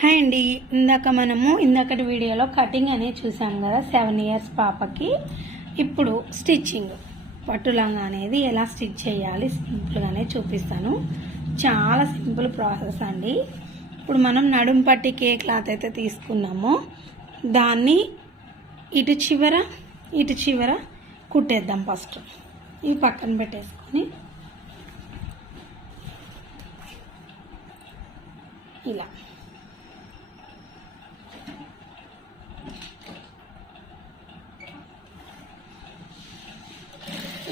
Hi అండి. ఇందాక మనము ఇందాకటి వీడియోలో కటింగ్ అనేది చూసాం కదా సెవెన్ ఇయర్స్ పాపకి. ఇప్పుడు స్టిచ్చింగ్ పట్టులంగా అనేది ఎలా స్టిచ్ చేయాలి సింపుల్గానే చూపిస్తాను. చాలా సింపుల్ ప్రాసెస్ అండి. ఇప్పుడు మనం నడుం పట్టికి ఏ క్లాత్ అయితే తీసుకున్నామో దాన్ని ఇటు చివర ఇటు చివర కుట్టేద్దాం ఫస్ట్ ఇవి పక్కన పెట్టేసుకొని ఇలా.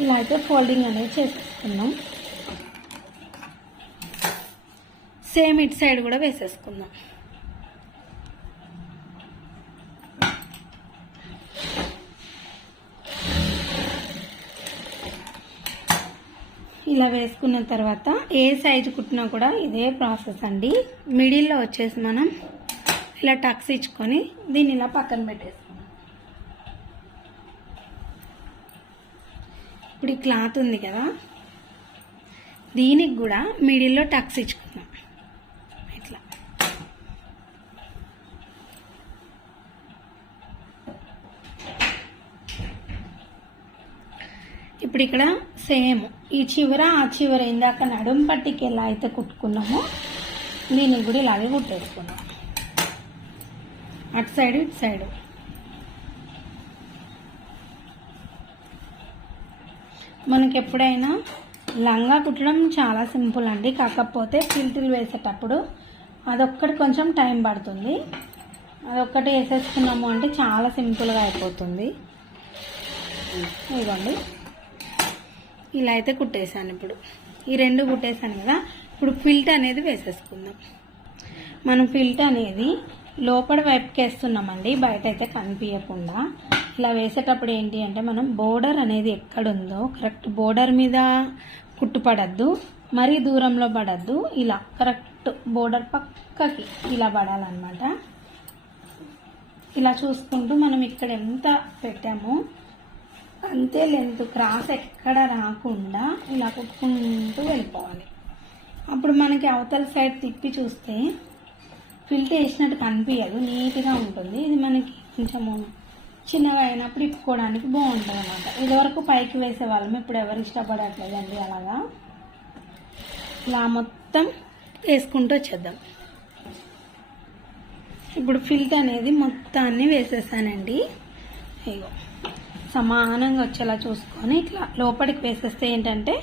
ఇలా అయితే ఫోల్డింగ్ అనేది చేసేసుకుందాం సేమ్ ఇటు సైడ్ కూడా వేసేసుకుందాం. ఇలా వేసుకున్న తర్వాత ఏ సైజు కుట్టినా కూడా ఇదే ప్రాసెస్ అండి. మిడిల్లో వచ్చేసి మనం ఇలా టక్స్ ఇచ్చుకొని దీన్ని ఇలా పక్కన పెట్టేసి ఇప్పుడు ఈ క్లాత్ ఉంది కదా దీనికి కూడా మిడిల్లో టక్స్ ఇచ్చుకుందాం. ఇట్లా. ఇప్పుడు ఇక్కడ సేమ్ ఈ చివర ఆ చివర ఇందాక నడుం పట్టికి ఎలా అయితే కుట్టుకున్నామో దీనికి కూడా ఇలాగే కుట్టేసుకున్నాం అటు సైడ్ ఇటు సైడ్. మనకి ఎప్పుడైనా లంగా కుట్టడం చాలా సింపుల్ అండి. కాకపోతే ఫిల్టర్లు వేసేటప్పుడు అదొక్కటి కొంచెం టైం పడుతుంది. అదొక్కటి వేసేసుకున్నాము అంటే చాలా సింపుల్గా అయిపోతుంది. ఇదిగోండి. ఇలా అయితే కుట్టేశాను ఇప్పుడు. ఈ రెండు కుట్టేశాను కదా. ఇప్పుడు ఫిల్ట్ అనేది వేసేసుకుందాం. మనం ఫిల్ట్ అనేది లోపల వైపుకి వేస్తున్నామండి బయట అయితే కనిపించకుండా ఇలా వేసేటప్పుడు ఏంటి అంటే మనం బోర్డర్ అనేది ఎక్కడుందో కరెక్ట్ బోర్డర్ మీద కుట్టుపడద్దు మరీ దూరంలో పడద్దు ఇలా కరెక్ట్ బోర్డర్ పక్కకి ఇలా పడాలన్నమాట. ఇలా చూసుకుంటూ మనం ఇక్కడ ఎంత పెట్టామో అంతే లెంత్ క్రాస్ ఎక్కడ రాకుండా ఇలా కుట్టుకుంటూ వెళ్ళిపోవాలి. అప్పుడు మనకి అవతల సైడ్ తిప్పి చూస్తే ఫిల్టర్ వేసినట్టు కనిపించదు నీట్గా ఉంటుంది. ఇది మనకి కొంచెము చిన్నగా అయినప్పుడు ఇప్పుకోవడానికి బాగుంటుంది అనమాట ఇదివరకు పైకి వేసేవాళ్ళం ఇప్పుడు ఎవరు ఇష్టపడట్లేదండి అలాగా. ఇలా మొత్తం వేసుకుంటూ వచ్చేద్దాం. ఇప్పుడు ఫిల్త్ అనేది మొత్తాన్ని వేసేసానండి ఇగో సమానంగా వచ్చేలా చూసుకొని ఇట్లా లోపలికి వేసేస్తే ఏంటంటే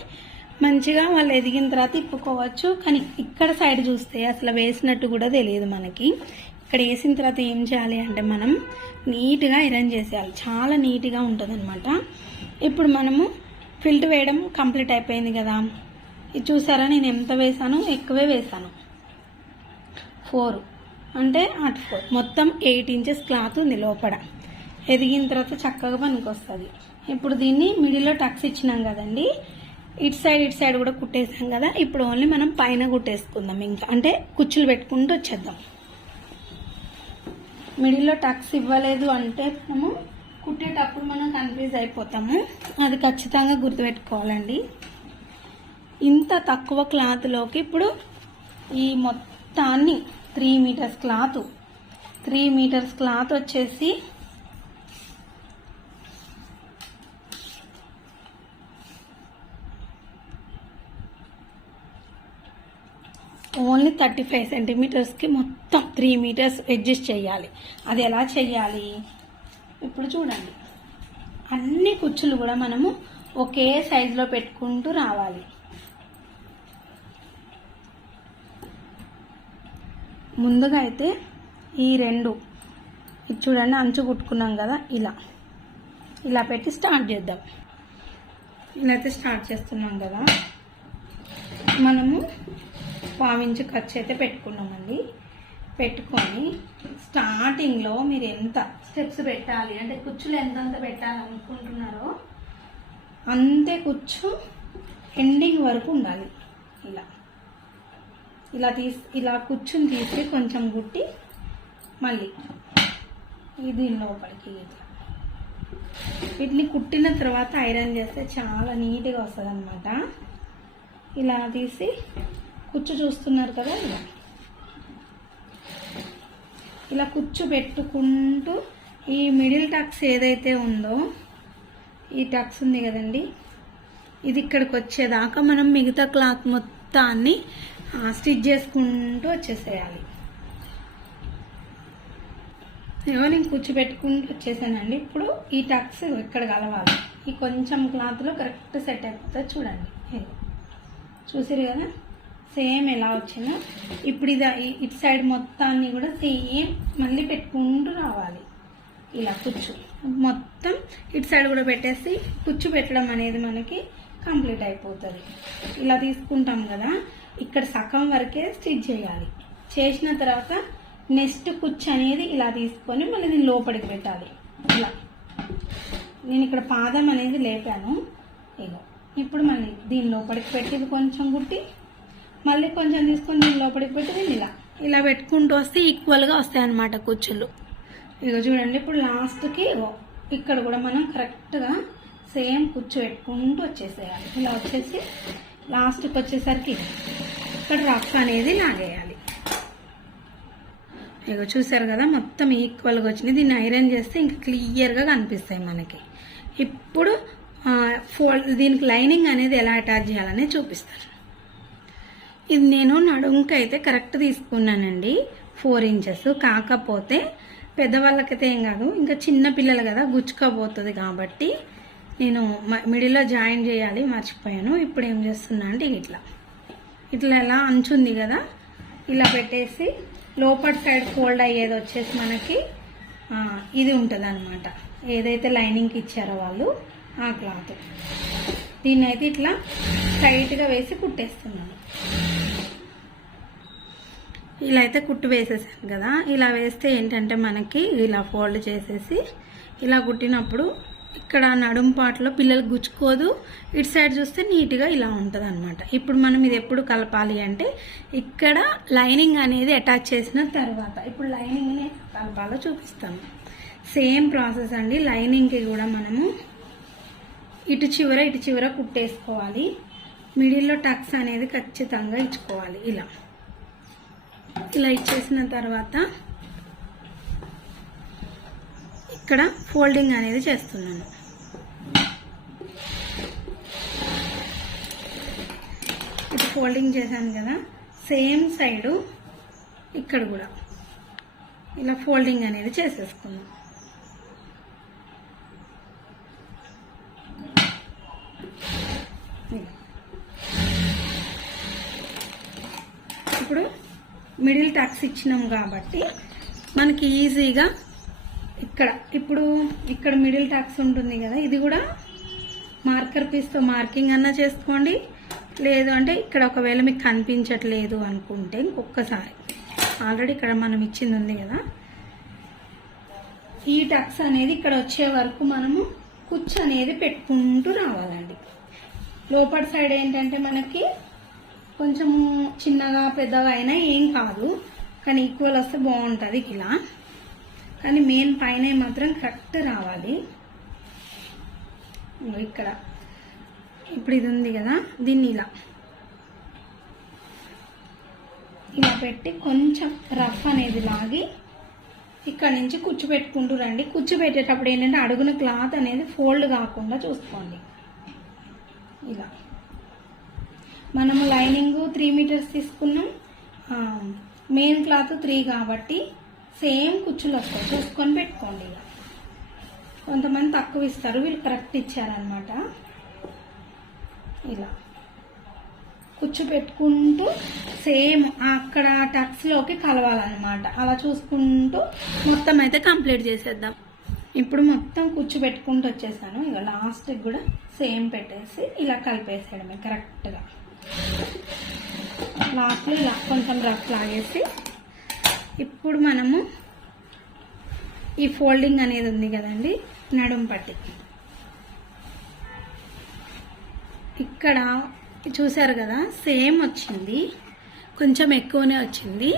మంచిగా వాళ్ళు ఎదిగిన తర్వాత ఇప్పుకోవచ్చు. కానీ ఇక్కడ సైడ్ చూస్తే అసలు వేసినట్టు కూడా తెలియదు మనకి. ఇక్కడ వేసిన తర్వాత ఏం చేయాలి అంటే మనం నీట్గా ఐరన్ చేసేయాలి. చాలా నీట్గా ఉంటుంది ఇప్పుడు మనము ఫిల్ట్ వేయడం కంప్లీట్ అయిపోయింది కదా. ఇది చూసారా? నేను ఎంత వేసాను? ఎక్కువే వేసాను. ఫోర్. అంటే అటు ఫోర్. మొత్తం ఎయిట్ ఇంచెస్ క్లాత్ ఉంది లోపల. ఎదిగిన తర్వాత చక్కగా పనికి వస్తుంది ఇప్పుడు దీన్ని మిడిల్లో టక్స్ ఇచ్చినాం కదండి. ఇటు సైడ్ ఇటు సైడ్ కూడా కుట్టేసాం కదా. ఇప్పుడు ఓన్లీ మనం పైన కుట్టేసుకుందాం. ఇంకా అంటే కుచ్చులు పెట్టుకుంటూ వచ్చేద్దాం. మిడిల్లో టక్స్ ఇవ్వలేదు అంటే మనము కుట్టేటప్పుడు మనం కన్ఫ్యూజ్ అయిపోతాము. అది ఖచ్చితంగా గుర్తుపెట్టుకోవాలండి. ఇంత తక్కువ క్లాత్లోకి ఇప్పుడు ఈ మొత్తాన్ని three metres cloth. Three metres cloth వచ్చేసి ఓన్లీ థర్టీ ఫైవ్ సెంటీమీటర్స్కి మొత్తం త్రీ మీటర్స్ అడ్జస్ట్ చేయాలి. అది ఎలా చేయాలి? ఇప్పుడు చూడండి. అన్ని కుచ్చులు కూడా మనము ఒకే సైజులో పెట్టుకుంటూ రావాలి. ముందుగా అయితే ఈ రెండు ఇది చూడండి అంచు కుట్టుకున్నాం కదా ఇలా. ఇలా పెట్టి స్టార్ట్ చేద్దాం. ఇలా అయితే స్టార్ట్ చేస్తున్నాం కదా. మనము పావించి ఖర్చు అయితే పెట్టుకున్నామండి. పెట్టుకొని స్టార్టింగ్లో మీరు ఎంత స్టెప్స్ పెట్టాలి అంటే కుచ్చులు ఎంతంత పెట్టాలి అనుకుంటున్నారో అంతే కుచ్చు ఎండింగ్ వరకు ఉండాలి. ఇలా. ఇలా తీసి ఇలా కుచ్చుని తీసి కొంచెం గుట్టి మళ్ళీ ఇది లోపలికి ఇట్లా వీటిని కుట్టిన తర్వాత ఐరన్ చేస్తే చాలా నీట్గా వస్తుంది అనమాట ఇలా తీసి కుచ్చు చూస్తున్నారు కదా? ఇలా ఇలా కుచ్చు పెట్టుకుంటూ ఈ మిడిల్ టక్స్ ఏదైతే ఉందో ఈ టక్స్ ఉంది కదండి ఇది ఇక్కడికి వచ్చేదాకా మనం మిగతా క్లాత్ మొత్తాన్ని స్టిచ్ చేసుకుంటూ వచ్చేసేయాలి. ఏమో నేను కూర్చోబెట్టుకుంటూ వచ్చేసానండి. ఇప్పుడు ఈ టక్స్ ఇక్కడ కలవాలి. ఈ కొంచెం క్లాత్లో కరెక్ట్ సెట్ అవుతుందో చూడండి. చూసారు చూసిరు కదా? సేమ్ ఎలా వచ్చిందో ఇప్పుడు ఇది ఇటు సైడ్ మొత్తాన్ని కూడా సేమ్ మళ్ళీ పెట్టుకుంటూ రావాలి. ఇలా కుచ్చు మొత్తం ఇటు సైడ్ కూడా పెట్టేసి కుచ్చు పెట్టడం అనేది మనకి కంప్లీట్ అయిపోతుంది. ఇలా తీసుకుంటాం కదా ఇక్కడ సగం వరకే స్టిచ్ చేయాలి. చేసిన తర్వాత నెక్స్ట్ కుచ్చు అనేది ఇలా తీసుకొని మళ్ళీ దీన్ని లోపలికి పెట్టాలి. ఇలా. నేను ఇక్కడ పాదం అనేది లేపాను. ఇగో. ఇప్పుడు మళ్ళీ దీని లోపలికి పెట్టి కొంచెం కుట్టి మళ్ళీ కొంచెం తీసుకొని నేను లోపలికి పెట్టి దీన్ని ఇలా ఇలా పెట్టుకుంటూ వస్తే ఈక్వల్గా వస్తాయి అన్నమాట కుచ్చులు ఇక చూడండి ఇప్పుడు లాస్ట్కి ఇక్కడ కూడా మనం కరెక్ట్గా సేమ్ కుచ్చు పెట్టుకుంటూ వచ్చేసేయాలి. ఇలా వచ్చేసి లాస్ట్కి వచ్చేసరికి ఇక్కడ రఫ్ అనేది లాగేయాలి. ఇక చూసారు కదా మొత్తం ఈక్వల్గా వచ్చింది. దీన్ని ఐరన్ చేస్తే ఇంకా క్లియర్గా కనిపిస్తాయి మనకి. ఇప్పుడు ఫోల్డ్ దీనికి లైనింగ్ అనేది ఎలా అటాచ్ చేయాలనే చూపిస్తాను ఇది నేను నడుంకి అయితే కరెక్ట్ తీసుకున్నానండి. ఫోర్ ఇంచెస్ కాకపోతే పెద్దవాళ్ళకైతే ఏం కాదు. ఇంకా చిన్న పిల్లలు కదా గుచ్చుకోబోతుంది కాబట్టి నేను మ- మిడిల్లో జాయిన్ చేయాలి మర్చిపోయాను. ఇప్పుడు ఏం చేస్తున్నా అంటే ఇట్లా. ఇట్లా ఎలా అంచుంది కదా ఇలా పెట్టేసి లోపల సైడ్ ఫోల్డ్ అయ్యేది వచ్చేసి మనకి ఇది ఉంటుంది అనమాట ఏదైతే లైనింగ్కి ఇచ్చారో వాళ్ళు ఆ క్లాత్ దీన్ని అయితే ఇట్లా టైట్గా వేసి కుట్టేస్తున్నాను. ఇలా అయితే కుట్టు వేసేసాను కదా. ఇలా వేస్తే ఏంటంటే మనకి ఇలా ఫోల్డ్ చేసేసి ఇలా కుట్టినప్పుడు ఇక్కడ నడుము పాటలో పిల్లలు గుచ్చుకోదు. ఇటు సైడ్ చూస్తే నీట్గా ఇలా ఉంటుంది అనమాట ఇప్పుడు మనం ఇది ఎప్పుడు కలపాలి అంటే ఇక్కడ లైనింగ్ అనేది అటాచ్ చేసిన తర్వాత ఇప్పుడు లైనింగ్ని కలపాలో చూపిస్తాము సేమ్ ప్రాసెస్ అండి. లైనింగ్కి కూడా మనము ఇటు చివర ఇటు చివర కుట్టేసుకోవాలి. మిడిల్లో టక్స్ అనేది ఖచ్చితంగా ఇచ్చుకోవాలి. ఇలా. ఇలా ఇచ్చేసిన తర్వాత ఇక్కడ ఫోల్డింగ్ అనేది చేస్తున్నాను. ఇది ఫోల్డింగ్ చేశాను కదా సేమ్ సైడు ఇక్కడ కూడా. ఇలా ఫోల్డింగ్ అనేది చేసేసుకున్నాను ఇప్పుడు మిడిల్ టక్స్ ఇచ్చినాం కాబట్టి మనకి ఈజీగా ఇక్కడ ఇప్పుడు ఇక్కడ మిడిల్ టక్స్ ఉంటుంది కదా ఇది కూడా మార్కర్ పీస్తో మార్కింగ్ అన్నా చేసుకోండి. లేదు అంటే ఇక్కడ ఒకవేళ మీకు కనిపించట్లేదు అనుకుంటే ఇంకొకసారి ఆల్రెడీ ఇక్కడ మనం ఇచ్చింది ఉంది కదా. ఈ టక్స్ అనేది ఇక్కడ వచ్చే వరకు మనము కుచ్చు అనేది పెట్టుకుంటూ రావాలండి. లోపల సైడ్ ఏంటంటే మనకి కొంచెం చిన్నగా పెద్దగా అయినా ఏం కాదు. కానీ ఈక్వల్ వస్తే బాగుంటుంది ఇలా కానీ మెయిన్ పైన మాత్రం కరెక్ట్ రావాలి. ఇక్కడ. ఇప్పుడు ఇది ఉంది కదా దీన్ని ఇలా. ఇలా పెట్టి కొంచెం రఫ్ అనేది లాగి ఇక్కడ నుంచి కుచ్చు పెట్టుకుంటూ రండి. కుచ్చు పెట్టేటప్పుడు ఏంటంటే అడుగున క్లాత్ అనేది ఫోల్డ్ కాకుండా చూసుకోండి. ఇలా. మనము లైనింగ్ త్రీ మీటర్స్ తీసుకున్నాం. మెయిన్ క్లాత్ త్రీ కాబట్టి సేమ్ కుచ్చులు వస్తాయి. చూసుకొని పెట్టుకోండి ఇక. కొంతమంది తక్కువ ఇస్తారు. వీళ్ళు కరెక్ట్ ఇచ్చారనమాట ఇలా. కుచ్చు పెట్టుకుంటూ సేమ్ అక్కడ టక్స్లోకి కలవాలన్నమాట. అలా చూసుకుంటూ మొత్తం అయితే కంప్లీట్ చేసేద్దాం. ఇప్పుడు మొత్తం కుచ్చు పెట్టుకుంటూ వచ్చేసాను. ఇక లాస్ట్కి కూడా సేమ్ పెట్టేసి ఇలా కలిపేసేయడమే కరెక్ట్గా. లాస్ట్లో ఇలా కొంచెం రఫ్ లాగేసి ఇప్పుడు మనము ఈ ఫోల్డింగ్ అనేది ఉంది కదండి నడుం పట్టి. ఇక్కడ చూసారు కదా సేమ్ వచ్చింది కొంచెం ఎక్కువనే వచ్చింది.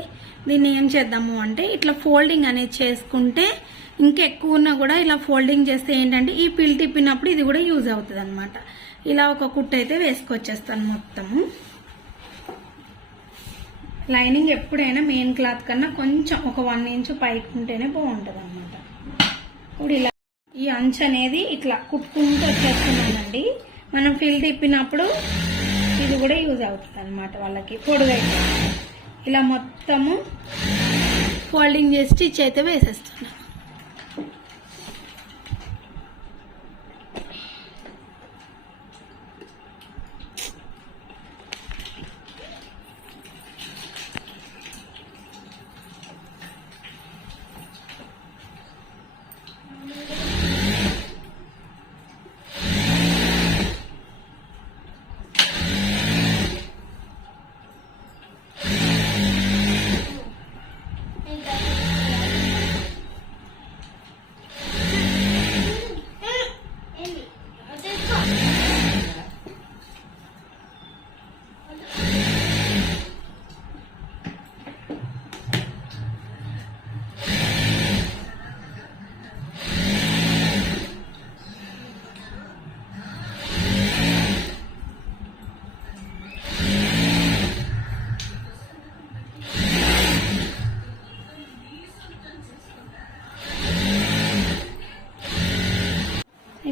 దీన్ని ఏం చేద్దాము అంటే ఇట్లా ఫోల్డింగ్ అనేది చేసుకుంటే ఇంకా ఎక్కువ ఉన్నా కూడా ఇలా ఫోల్డింగ్ చేస్తే ఏంటంటే ఈ పిల్ తిప్పినప్పుడు ఇది కూడా యూజ్ అవుతుంది అనమాట ఇలా ఒక కుట్టు అయితే వేసుకొచ్చేస్తాను మొత్తము. లైనింగ్ ఎప్పుడైనా మెయిన్ క్లాత్ కన్నా కొంచెం ఒక వన్ ఇంచ్ పైకి ఉంటేనే బాగుంటుంది అనమాట ఇప్పుడు ఇలా ఈ అంచు అనేది ఇట్లా కుట్టుకుంటూ వచ్చేస్తున్నానండి. మనం ఫిల్ తిప్పినప్పుడు ఇది కూడా యూజ్ అవుతుంది అనమాట వాళ్ళకి పొడుగైతే ఇలా మొత్తము ఫోల్డింగ్ చేసి స్టిచ్ అయితే వేసేస్తున్నాను.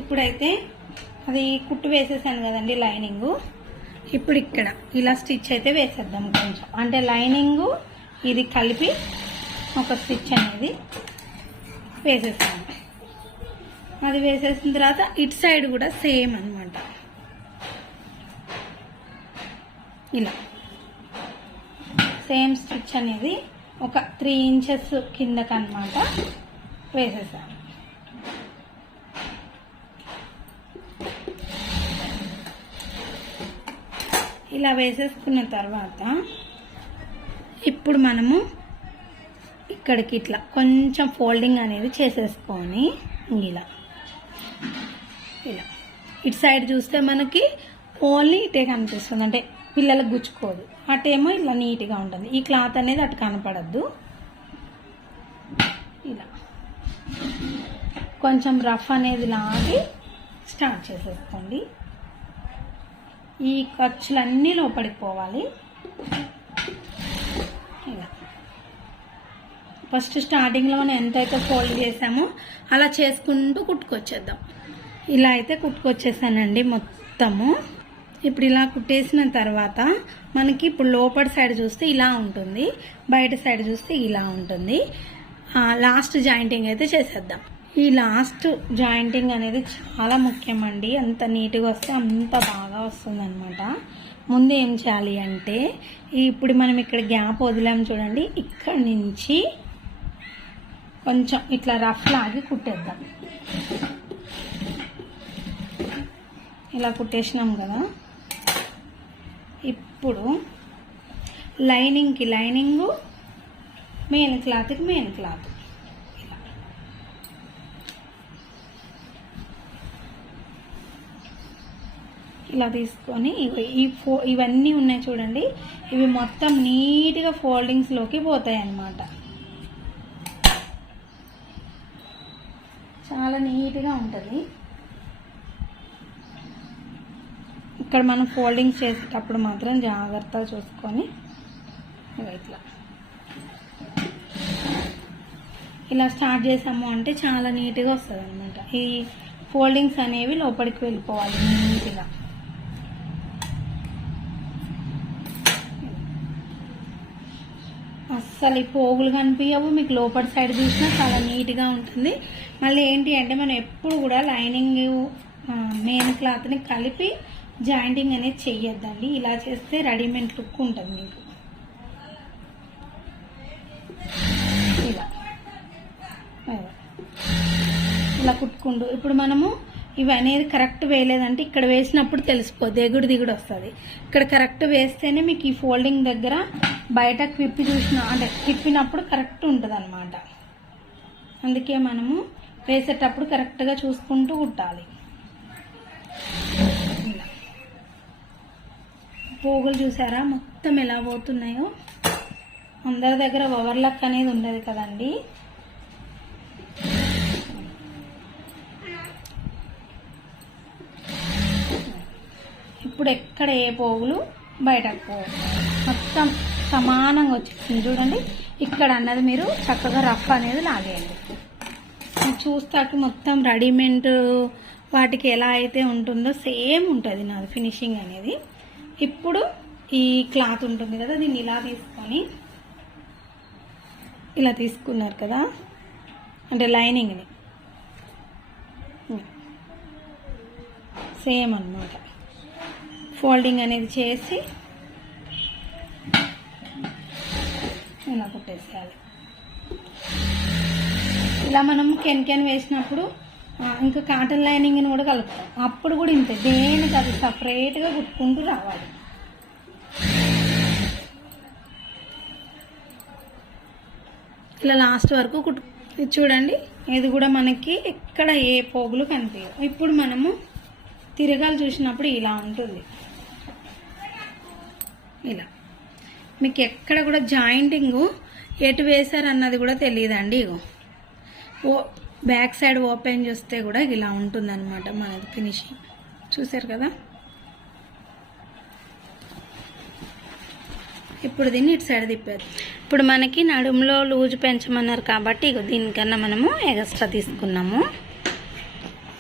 ఇప్పుడైతే అది కుట్టు వేసేసాను కదండి లైనింగ్. ఇప్పుడు ఇక్కడ ఇలా స్టిచ్ అయితే వేసేద్దాం కొంచెం. అంటే లైనింగ్ ఇది కలిపి ఒక స్టిచ్ అనేది వేసేసాను. అది వేసేసిన తర్వాత ఇటు సైడ్ కూడా సేమ్ అనమాట ఇలా. సేమ్ స్టిచ్ అనేది ఒక త్రీ ఇంచెస్ కిందకనమాట వేసేసాను. ఇలా వేసేసుకున్న తర్వాత ఇప్పుడు మనము ఇక్కడికి ఇట్లా కొంచెం ఫోల్డింగ్ అనేది చేసేసుకొని ఇలా. ఇలా. ఇటు సైడ్ చూస్తే మనకి ఓన్లీ ఇటే కనిపిస్తుంది. అంటే పిల్లలకు గుచ్చుకోదు. అటేమో ఇలా నీట్గా ఉంటుంది. ఈ క్లాత్ అనేది అటు కనపడద్దు. ఇలా. కొంచెం రఫ్ అనేది లాగి స్టార్ట్ చేసేసుకోండి. ఈ ఖర్చులన్నీ లోపలికి పోవాలి. ఇలా. ఫస్ట్ స్టార్టింగ్లో మనం ఎంతైతే ఫోల్డ్ చేసామో అలా చేసుకుంటూ కుట్టుకొచ్చేద్దాం. ఇలా అయితే కుట్టుకొచ్చేసానండి మొత్తము. ఇప్పుడు ఇలా కుట్టేసిన తర్వాత మనకి ఇప్పుడు లోపల సైడ్ చూస్తే ఇలా ఉంటుంది. బయట సైడ్ చూస్తే ఇలా ఉంటుంది. లాస్ట్ జాయింటింగ్ అయితే చేసేద్దాం. ఈ లాస్ట్ జాయింటింగ్ అనేది చాలా ముఖ్యమండి. అంత నీట్గా వస్తే అంత బాగా వస్తుందన్నమాట. ముందు ఏం చేయాలి అంటే ఇప్పుడు మనం ఇక్కడ గ్యాప్ వదిలాం చూడండి. ఇక్కడ నుంచి కొంచెం ఇట్లా రఫ్ లాగి కుట్టేద్దాం. ఇలా కుట్టేసినాం కదా. ఇప్పుడు లైనింగ్కి లైనింగు మెయిన్ క్లాత్కి మెయిన్ క్లాత్ ఇలా తీసుకొని ఇవి- ఈ ఫో ఇవన్నీ ఉన్నాయి చూడండి. ఇవి మొత్తం నీట్గా ఫోల్డింగ్స్లోకి పోతాయి అన్నమాట చాలా నీట్గా ఉంటుంది. ఇక్కడ మనం ఫోల్డింగ్స్ చేసేటప్పుడు మాత్రం జాగ్రత్తగా చూసుకొని ఇట్లా. ఇలా స్టార్ట్ చేసాము అంటే చాలా నీట్గా వస్తుంది అనమాట ఈ ఫోల్డింగ్స్ అనేవి లోపలికి వెళ్ళిపోవాలి నీట్గా. అసలు ఈ పోగులు కనిపించవు మీకు లోపల సైడ్ చూసినా చాలా నీట్గా ఉంటుంది. మళ్ళీ ఏంటి అంటే మనం ఎప్పుడు కూడా లైనింగ్ మెయిన్ క్లాత్ని కలిపి జాయింటింగ్ అనేది చెయ్యొద్దండి. ఇలా చేస్తే రెడీమేడ్ లుక్ ఉంటుంది మీకు. ఇలా. ఇలా కుట్టుకుంటూ. ఇప్పుడు మనము ఇవి అనేది కరెక్ట్ వేయలేదంటే ఇక్కడ వేసినప్పుడు తెలిసిపోద్ది ఎగుడు దిగుడు వస్తుంది. ఇక్కడ కరెక్ట్ వేస్తేనే మీకు ఈ ఫోల్డింగ్ దగ్గర బయట క్విప్పి చూసిన అంటే తిప్పినప్పుడు కరెక్ట్ ఉంటుంది అనమాట అందుకే మనము వేసేటప్పుడు కరెక్ట్గా చూసుకుంటూ కుట్టాలి. పోగులు చూసారా? మొత్తం ఎలా పోతున్నాయో? అందరి దగ్గర ఓవర్లక్ అనేది ఉండదు కదండి. ఇప్పుడు ఎక్కడ ఏ పోగులు బయటకు పోవు. మొత్తం సమానంగా వచ్చేసింది చూడండి ఇక్కడ అన్నది మీరు చక్కగా రఫ్ అనేది లాగేయండి. చూస్తాక మొత్తం రెడీమేడ్ వాటికి ఎలా అయితే ఉంటుందో సేమ్ ఉంటుంది నాది ఫినిషింగ్ అనేది. ఇప్పుడు ఈ క్లాత్ ఉంటుంది కదా దీన్ని ఇలా తీసుకొని ఇలా తీసుకున్నారు కదా అంటే లైనింగ్ని. సేమ్ అన్నమాట. ఫోల్డింగ్ అనేది చేసి ఇలా కుట్టేసేయాలి. ఇలా మనం కెన్ కెన్ వేసినప్పుడు ఇంకా కాటన్ లైనింగ్ని కూడా కలుపుతాం. అప్పుడు కూడా ఇంతే. దేనికి అది సపరేట్గా కుట్టుకుంటూ రావాలి. ఇలా లాస్ట్ వరకు కుట్టు చూడండి. ఇది కూడా మనకి ఎక్కడ ఏ పోగులు కనిపించవు ఇప్పుడు మనము తిరగాలు చూసినప్పుడు ఇలా ఉంటుంది. ఇలా. మీకు ఎక్కడ కూడా జాయింటింగ్ ఎటు వేశారు అన్నది కూడా తెలియదండి ఇగో. ఓ బ్యాక్ సైడ్ ఓపెన్ చేస్తే కూడా ఇలా ఉంటుందన్నమాట మనది ఫినిషింగ్. చూసారు కదా? ఇప్పుడు దీన్ని ఇటు సైడ్ తిప్పారు. ఇప్పుడు మనకి నడుములో లూజు పెంచమన్నారు కాబట్టి ఇగో దీనికన్నా మనము ఎగస్ట్రా తీసుకున్నాము.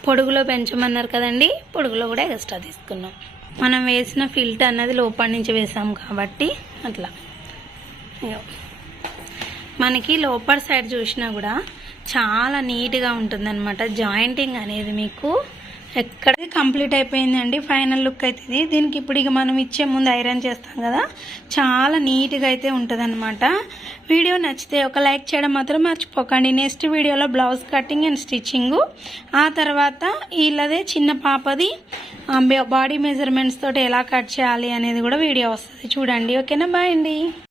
పొడుగులో పెంచమన్నారు కదండి పొడుగులో కూడా ఎగస్ట్రా తీసుకున్నాం. మనం వేసిన ఫిల్టర్ అన్నది లోపల నుంచి వేసాం కాబట్టి అట్లా. మనకి లోపల సైడ్ చూసినా కూడా చాలా నీట్గా ఉంటుందన్నమాట. జాయింటింగ్ అనేది మీకు ఎక్కడ కంప్లీట్ అయిపోయిందండి. ఫైనల్ లుక్ అయితే ఇది. దీనికి ఇప్పుడు ఇక మనం ఇచ్చే ముందు ఐరన్ చేస్తాం కదా. చాలా నీట్గా అయితే ఉంటుందన్నమాట. వీడియో నచ్చితే ఒక లైక్ చేయడం మాత్రం మర్చిపోకండి. నెక్స్ట్ వీడియోలో బ్లౌజ్ కటింగ్ అండ్ స్టిచ్చింగ్. ఆ తర్వాత వీళ్ళదే చిన్న పాపది బాడీ మెజర్మెంట్స్ తోటి ఎలా కట్ చేయాలి అనేది కూడా వీడియో వస్తుంది. చూడండి. ఓకేనా? బాయ్ అండి.